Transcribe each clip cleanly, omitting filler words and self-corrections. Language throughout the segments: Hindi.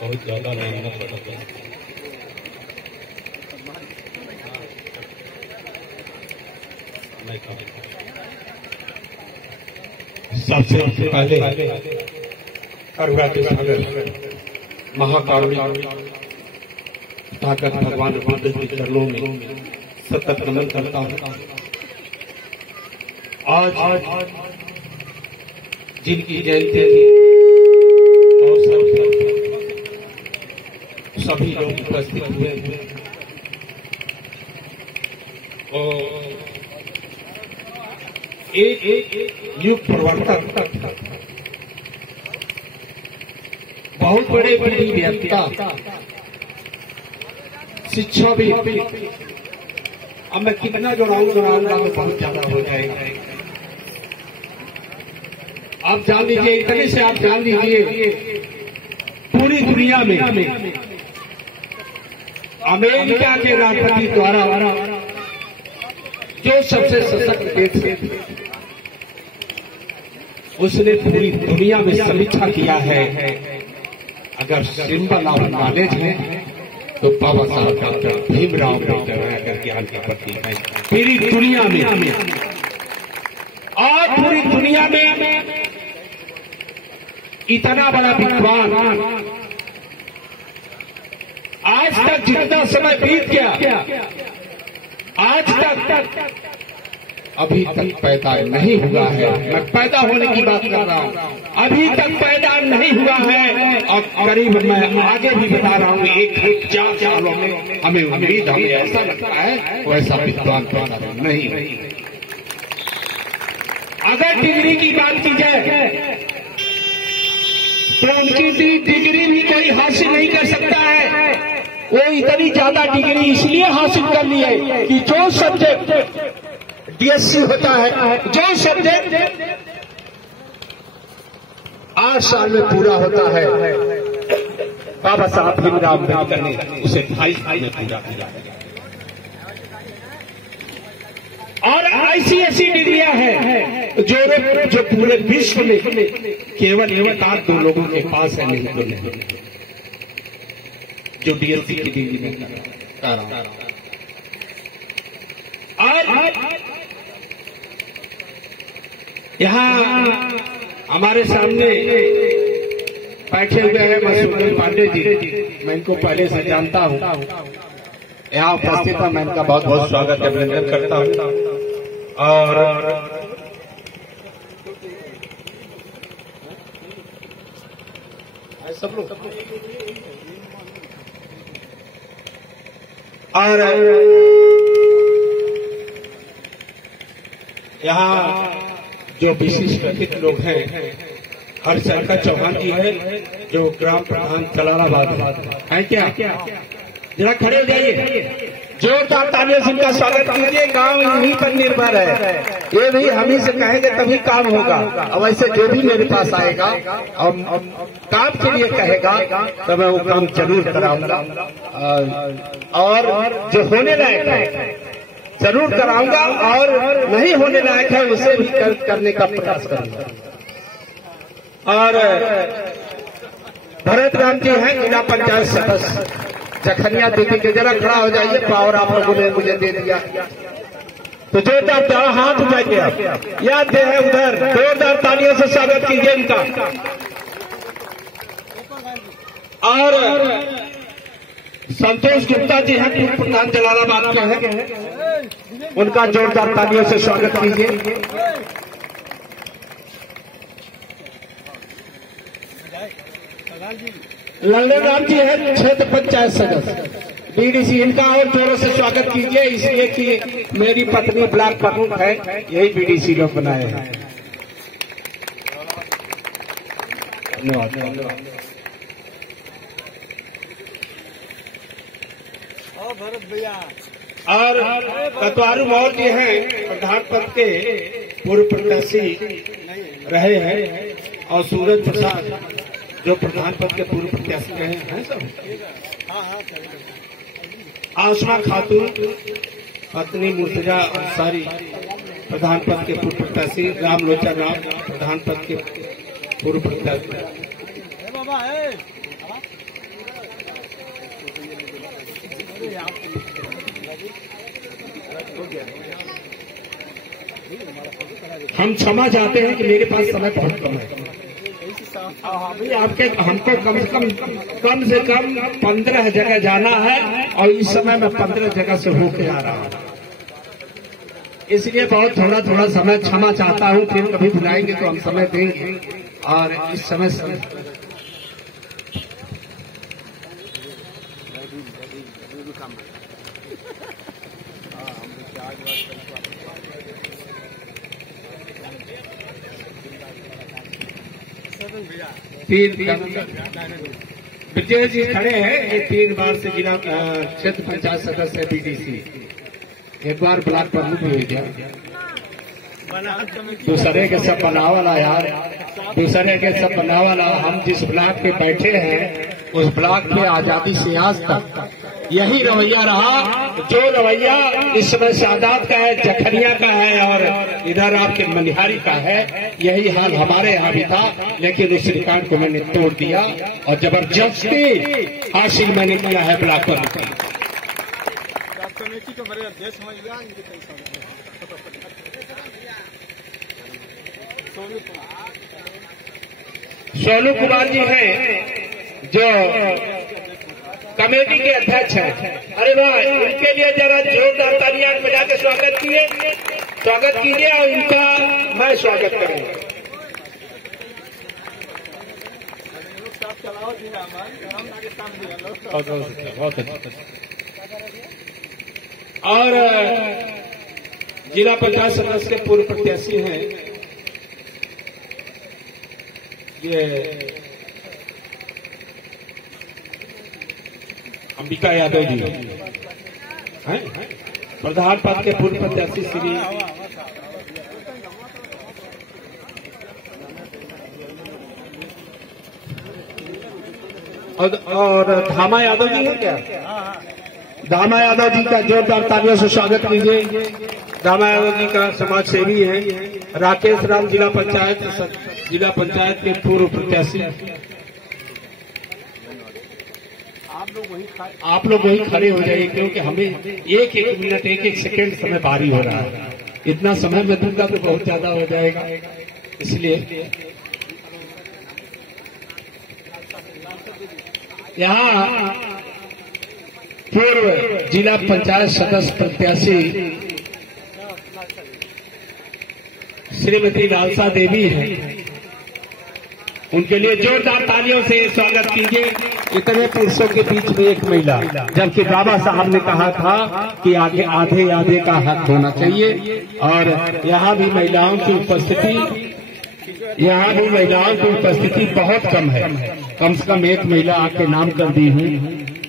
बहुत ज्यादा मेहनत पड़ता है। सबसे पहले महाकारुणिक ताकत भगवान बुद्ध के चरणों में सतत नमन करता हूँ। आज जिनकी जयंती थी और सभी लोग उपस्थित हुए और एक युग प्रवर्तक, बहुत बड़े व्यक्ता, शिक्षा भी। अब मैं कितना जोड़ाऊंगा तो बहुत ज्यादा हो जाएगा। आप जान लीजिए, इतने से आप जान लीजिए, पूरी दुनिया में अमेरिका के राष्ट्रपति द्वारा जो सबसे सशक्त देश है, उसने पूरी दुनिया में समीक्षा किया है। अगर सिंबल ऑफ नॉलेज है तो बाबा साहब डॉक्टर भीमराव अम्बेडकर अगर ज्ञान का प्रतीक है पूरी दुनिया में। और पूरी दुनिया में इतना बड़ा विद्वान आज तक जितना समय बीत गया, आज तक अभी तक पैदा नहीं हुआ है। मैं पैदा होने की बात कर रहा हूँ, अभी तक पैदा नहीं हुआ है। और करीब मैं आगे भी बता रहा हूँ, 1000 सालों में हमें उम्मीद, हमें ऐसा लगता है वैसा विद्वान पैदा नहीं। अगर डिग्री की बात की जाए तो उनकी डिग्री भी कोई हासिल नहीं कर सकता है। वो इतनी ज्यादा डिग्री इसलिए हासिल कर ली है कि जो सब्जेक्ट DSc होता है, जो सब्जेक्ट 8 साल में पूरा होता है, बाबा साहब भीमराव अम्बेडकर ने उसे 2.5 साल में पूरा किया है। और ऐसी डिग्रियां हैं जो पूरे विश्व में केवल 1-2 लोगों के पास है, नहीं तो नहीं, जो DSc की डिग्री में कर रहा हूं। और यहाँ हमारे सामने बैठे हुए हैं मसूदन पांडे जी, मैं इनको पहले से जानता हूँ। यहाँ उपस्थित है, मैं इनका बहुत बहुत स्वागत अभिनंदन करता हूँ। और सब लोग और यहाँ जो विशिष्ट अतिथि लोग हैं, हर्षशंकर चौहान जी है जो ग्राम प्रधान जलालाबाद है। क्या जरा खड़े हो जाइए, जोरदार तालियों से इनका स्वागत कीजिए। गांव इन्हीं पर निर्भर है, ये भी हम ही से कहेंगे तभी काम होगा। अब ऐसे जो भी मेरे पास आएगा और काम के लिए कहेगा तो मैं वो काम जरूर कराऊंगा, और जो होने लायक है जरूर कराऊंगा, और नहीं होने लायक है उसे भी करने का प्रयास करूंगा। और भरत राम जी हैं जिला पंचायत सदस्य जखनिया दीदी के, जरा खड़ा हो जाइए। पावर आप लोगों ने मुझे दे दिया तो जोरदार हाथ उठाइए, याद है उधर, जोरदार तालियों से स्वागत कीजिए इनका। और संतोष गुप्ता जी हैं पूर्व प्रधान जलालाबाद के हैं, उनका जोरदार तालियों से स्वागत कीजिए। लल्लन राम जी है क्षेत्र पंचायत सदस्य BDC, इनका और जोरों से स्वागत कीजिए, इसलिए कि मेरी पत्नी ब्लॉक प्रमुख है, यही BDC लोग बनाए हैं। धन्यवाद। भरत भैया और कतवारू मौर्य जी हैं प्रधान पद के पूर्व प्रत्याशी रहे हैं, और सूरज प्रसाद जो प्रधान पद के पूर्व प्रत्याशी रहे हैं सब। आसमा खातून पत्नी मुर्तजा अंसारी प्रधान पद के पूर्व प्रत्याशी, राम लोचन राम प्रधान पद के पूर्व प्रत्याशी। हम क्षमा चाहते हैं कि मेरे पास समय बहुत कम है। अभी आपके हमको कम से कम 15 जगह जाना है और इस समय मैं 15 जगह से होके आ रहा हूँ, इसलिए बहुत थोड़ा समय क्षमा चाहता हूँ। फिर कभी बुलाएंगे तो हम समय देंगे और इस समय से विजय जी खड़े हैं। ये 3 बार से जिला क्षेत्र पंचायत सदस्य बीडीसी, एक बार ब्लॉक प्रमुख भी हो गया। दूसरे के सब बनावला यार, दूसरे के सब बनावला। हम जिस ब्लॉक पे बैठे हैं उस ब्लॉक पे आजादी से आज तक यही रवैया रहा, जो रवैया इस समय सादात का है, जखनिया का है और इधर आपके मनिहारी का है। यही हाल हमारे यहाँ भी था, लेकिन इस रिकॉर्ड को मैंने तोड़ दिया और जबरदस्ती हासिल मैंने किया है ब्लॉक पर। सोनू कुमार जी हैं जो कमेटी के अध्यक्ष हैं। अरे भाई, उनके लिए जरा जोरदार तालियां बजा के स्वागत कीजिए और उनका मैं स्वागत करूंगा। और जिला पंचायत सदस्य के पूर्व प्रत्याशी हैं ये अंबिका यादव जी हैं, प्रधान पद के पूर्व प्रत्याशी श्री और धामा यादव जी हैं क्या? धामा यादव जी का जोरदार तालियों से स्वागत कीजिए। धामा यादव जी का समाज सेवी है। राकेश राम जिला पंचायत के पूर्व प्रत्याशी। आप लोग वही खड़े हो जाइए, क्योंकि हमें एक मिनट एक सेकंड समय बारी हो रहा है। इतना समय में दूंगा तो बहुत ज्यादा हो जाएगा, इसलिए यहाँ पूर्व जिला पंचायत सदस्य प्रत्याशी श्रीमती लालसा देवी है, उनके लिए जोरदार तालियों से स्वागत कीजिए। इतने पुरुषों के बीच में एक महिला, जबकि बाबा साहब ने कहा था कि आगे आधे का हक होना चाहिए। और यहाँ भी महिलाओं की उपस्थिति बहुत कम है। कम से कम एक महिला आपके नाम कर दी हूँ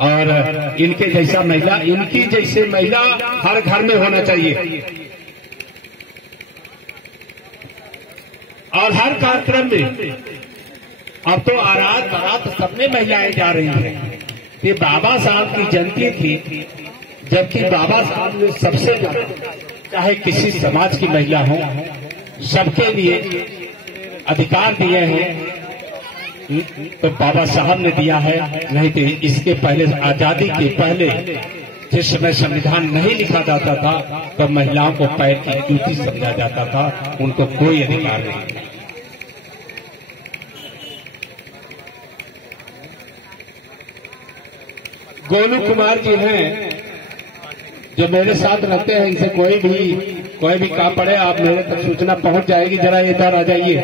और इनके जैसा महिला, इनकी जैसे महिला हर घर में होना चाहिए और हर कार्यक्रम में। अब तो आराध बारात सब में महिलाएं जा रही हैं। ये बाबा साहब की जयंती थी, जबकि बाबा साहब ने सबसे ज्यादा, चाहे किसी समाज की महिला हो, सबके लिए अधिकार दिए हैं, तो बाबा साहब ने दिया है। नहीं तो इसके पहले, आजादी के पहले जिस समय संविधान नहीं लिखा जाता था, तब महिलाओं को पैर की जूती समझा जाता था, उनको कोई अधिकार नहीं। गोलू कुमार जी हैं जो मेरे साथ रहते हैं। इनसे कोई भी काम पड़े, आप मेरे तक सूचना पहुंच जाएगी। जरा इधर आ जाइए,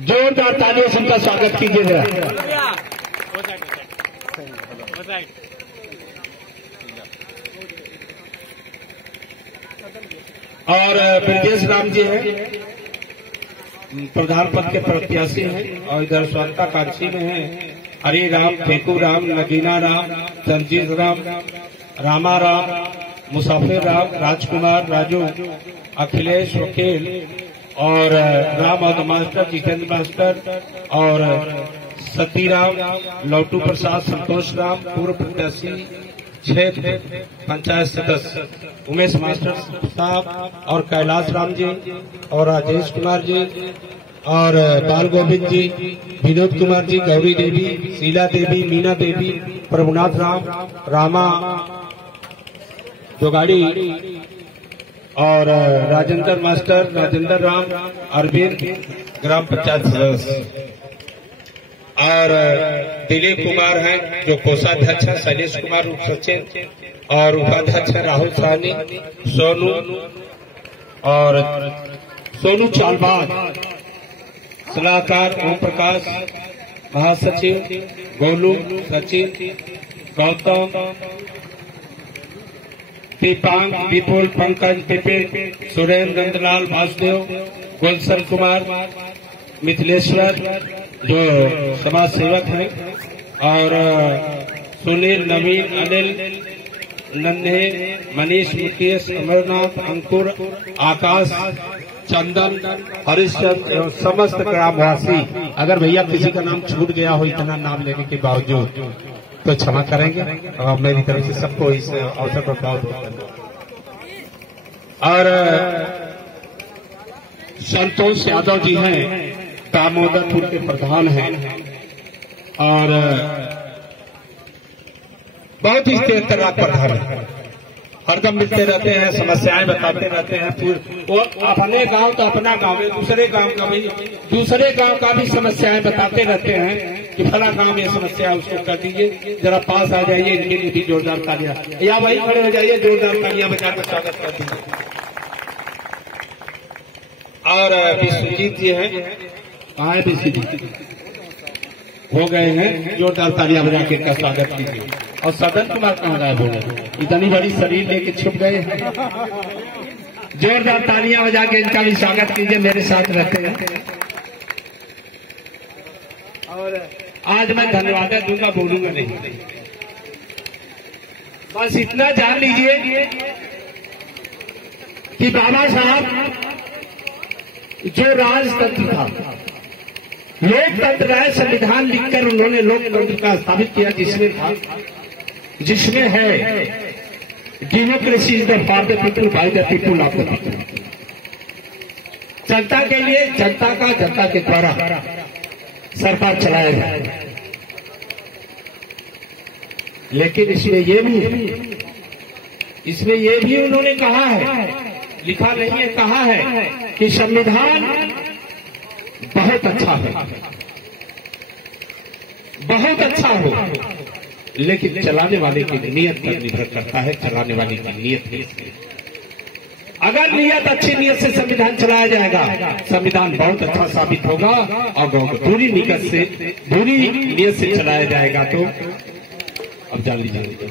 जोरदार तालियों से उनका स्वागत कीजिए जरा। और ब्रजेश राम जी हैं, प्रधान पद के प्रत्याशी हैं और इधर स्वागताकांक्षी में हैं। हरि राम, फेकू राम, नगीना राम, संजीत राम, रामा राम, मुसाफिर राम, राजकुमार, राजू, अखिलेश वकील और राम और मास्टर, जितेंद्र मास्टर और सती राम, लौटू प्रसाद, संतोष राम, पूर्व प्रत्याशी क्षेत्र पंचायत सदस्य उमेश मास्टर साहब और कैलाश राम जी और राजेश कुमार जी और बाल गोविंद जी, विनोद कुमार जी, गौरी देवी, शीला देवी, मीना देवी, प्रभुनाथ राम, रामा जोगाड़ी और राजेंद्र मास्टर, राजेंद्र राम, अरविंद ग्राम पंचायत सदस्य और दिलीप कुमार हैं जो कोषाध्यक्ष है, शैलेश कुमार उप सचिव और उपाध्यक्ष है राहुल साहनी, सोनू और सोनू चालबाज, सलाहकार ओम प्रकाश, महासचिव गोलू, सचिन, गौतम, दीपांग, विपुल, पंकज, विपिन, सुरेंद्र, नंदलाल, वासुदेव, गुलशन कुमार, मिथिलेश्वर जो समाज सेवक हैं और सुनील, नवीन, अनिल, नन्हे, मनीष, मुकेश, अमरनाथ, अंकुर, आकाश, चंदन, हरिश्चंद्र, समस्त ग्रामवासी। अगर भैया किसी का नाम छूट गया हो इतना नाम लेने के बावजूद तो क्षमा करेंगे और मेरी तरफ से सबको इस अवसर पर बहुत धन्यवाद। और संतोष यादव जी हैं, दामोदरपुर के प्रधान हैं और बहुत ही तेज तर्रार प्रधान है, हरदम मिलते रहते हैं, समस्याएं बताते रहते हैं। वो अपने गांव तो अपना गांव है, दूसरे गांव का भी समस्याएं बताते रहते हैं कि फला गांव में समस्या उसको कर दीजिए, जरा पास आ जाइए, इनके लिए भी जोरदार तालियां या वही खड़े हो जाइए, जोरदार तालियां बजाकर स्वागत कर दीजिए। और विश्वजीत जी हैं, कहाँ है विश्वजीत? हो गए हैं, जोरदार तालियां बजा के इनका स्वागत कीजिए। और सदन कुमार कहाँ गायब हो गए? इतनी बड़ी शरीर लेके छुप गए हैं। जोरदार तालियां बजा के इनका भी स्वागत कीजिए, मेरे साथ रहते हैं। और आज मैं धन्यवाद दूंगा, बोलूंगा नहीं, बस इतना जान लीजिए कि बाबा साहब जो राजतंत्र था, लोकतंत्र है, संविधान लिखकर उन्होंने लोकतंत्र का स्थापित किया, जिसमें है democracy is the for the people by the people of the people. जनता के लिए, जनता का जनता के द्वारा सरकार चलाया जाए। लेकिन इसमें ये भी उन्होंने कहा है, लिखा नहीं है, कहा है कि संविधान बहुत अच्छा है, बहुत अच्छा हो, लेकिन चलाने वाले की नीयत पर निर्भर करता है, चलाने वाले की नीयत है। अगर नीयत अच्छी नीयत से संविधान चलाया जाएगा, संविधान बहुत अच्छा साबित होगा, और बुरी नीयत से चलाया जाएगा तो अब जान लीजिए।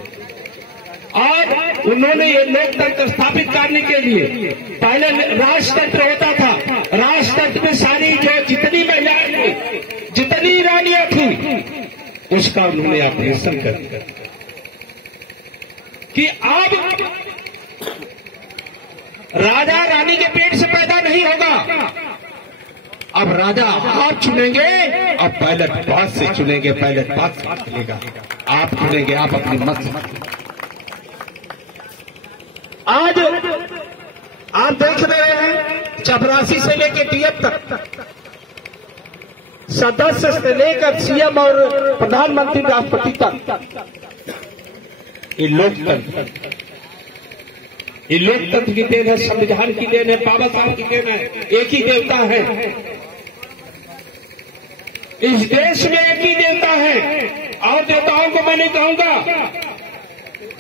और उन्होंने ये लोकतंत्र स्थापित करने के लिए पहले राजतंत्र होता था, राजतंत्र में सारी जो जितनी महिलाएं थी, जितनी रानियां थी, उसका उन्होंने ऑपरेशन कर दिया कि अब राजा रानी के पेट से पैदा नहीं होगा, अब राजा आप चुनेंगे और बैलेट बॉक्स से चुनेंगे, बैलेट बॉक्स मिलेगा, आप चुनेंगे, आप अपनी मत से। आज आप देख रहे हैं चपरासी से लेकर डीएम तक, सदस्य से लेकर सीएम और प्रधानमंत्री, राष्ट्रपति तक, ये लोकतंत्र की देन है, संविधान की देन है, बाबा साहब की देन है। एक ही देवता है इस देश में, एक ही देवता है। और देवताओं को मैं नहीं कहूंगा,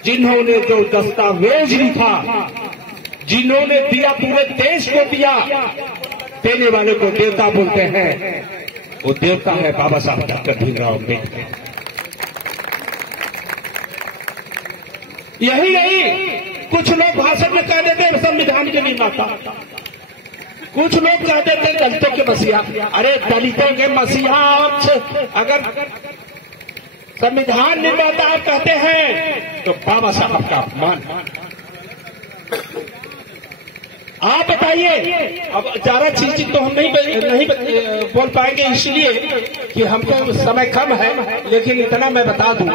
जिन्होंने जो दस्तावेज लिखा, जिन्होंने दिया, पूरे देश को दिया, देने वाले को देवता बोलते हैं, वो देवता है बाबा साहब डॉक्टर भीमराव अम्बेडकर। यही नहीं, कुछ लोग भाषण में कह देते हैं संविधान के निर्माता, कुछ लोग कह देते हैं दलितों के मसीहा। अरे दलितों के मसीहा, अगर संविधान निर्माता आप कहते हैं तो बाबा साहब का अपमान। आप बताइए, अब ज्यादा चीज तो हम नहीं बोल पाएंगे, इसलिए कि हमको समय कम है, लेकिन इतना मैं बता दूं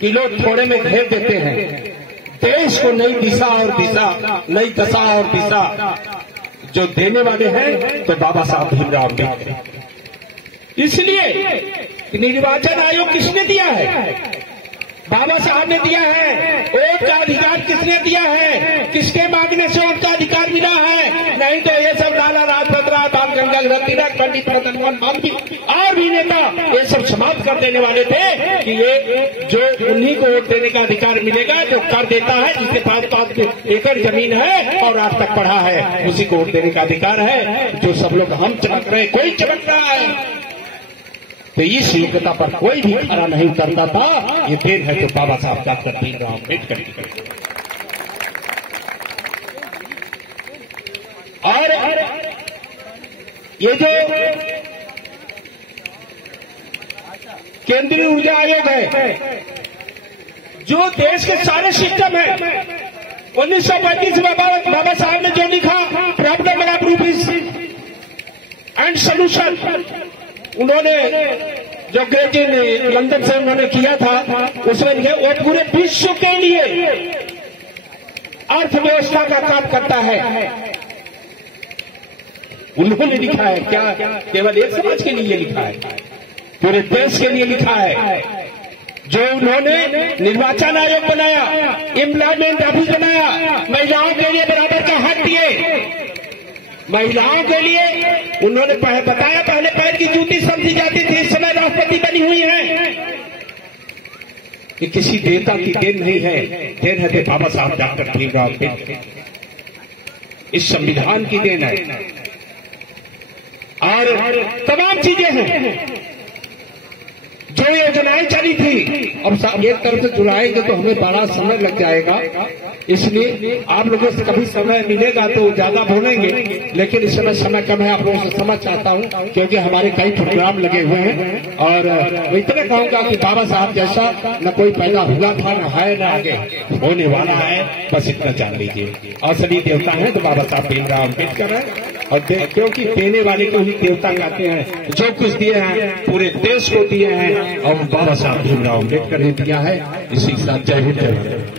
कि लोग थोड़े में घेर देते हैं। देश को नई दिशा और दिशा, नई दशा और दिशा जो देने वाले हैं तो बाबा साहब भीमराव अम्बेडकर। इसलिए निर्वाचन आयोग किसने दिया है? बाबा साहब ने दिया है। वोट का अधिकार किसने दिया है? किसके मांगने से वोट का अधिकार मिला है? नहीं तो ये सब लाला लाजपत राय, बाल गंगाधर तिलक, पंडित मदन मोहन मालवीय और भी नेता ये सब समाप्त कर देने वाले थे कि ये जो उन्हीं को वोट देने का अधिकार मिलेगा जो कर देता है, जिसके पास 5 एकड़ जमीन है और आज तक पढ़ा है, उसी को वोट देने का अधिकार है। जो सब लोग हम चमक रहे, कोई चमक रहा है तो इस योग्यता पर कोई भी खड़ा नहीं करता था। ये देन है तो बाबा साहब डॉक्टर भीमराव अम्बेडकर की। और ये जो केंद्रीय ऊर्जा आयोग है, जो देश के सारे सिस्टम है, 1935 में बाबा साहब ने जो लिखा problem and proof and solution, उन्होंने जो ग्रेजुएट लंदन से उन्होंने किया था, उसमें वो पूरे विश्व के लिए अर्थव्यवस्था का काम करता है। उन्होंने लिखा है, क्या केवल एक समाज के लिए लिखा है, पूरे देश के लिए लिखा है। जो उन्होंने निर्वाचन आयोग बनाया, एम्प्लॉयमेंट ऑफिस बनाया, महिलाओं के लिए बराबर का हक दिए, महिलाओं के लिए उन्होंने बताया पहले पैर की जूती समझी जाती थी, इस समय राष्ट्रपति बनी हुई है। कि किसी देवता की देन नहीं है, देन है बाबा साहब डॉक्टर भीमराव अम्बेडकर। इस संविधान की देन है और तमाम चीजें हैं जो योजनाएं चली थी। अब एक तरफ से जुड़ाएंगे तो हमें बड़ा समय लग जाएगा, इसलिए आप लोगों से कभी समय मिलेगा तो ज्यादा बोलेंगे, लेकिन इस समय कम है। आप लोगों से समझ चाहता हूं क्योंकि हमारे कई प्रोग्राम लगे हुए हैं और मैं इतना कहूंगा कि बाबा साहब जैसा न कोई पैदा हुआ था, न है, न आगे होने वाला है, बस इतना जान लीजिए। असली देवता है तो बाबा साहब भीमराव अम्बेडकर है। और क्योंकि देने वाले को ही देवता कहते हैं। जो कुछ दिए हैं पूरे देश को दिए हैं और बाबा साहब भीमराव अम्बेडकर ने दिया है। इसी के साथ जय हिंद, जय भारत।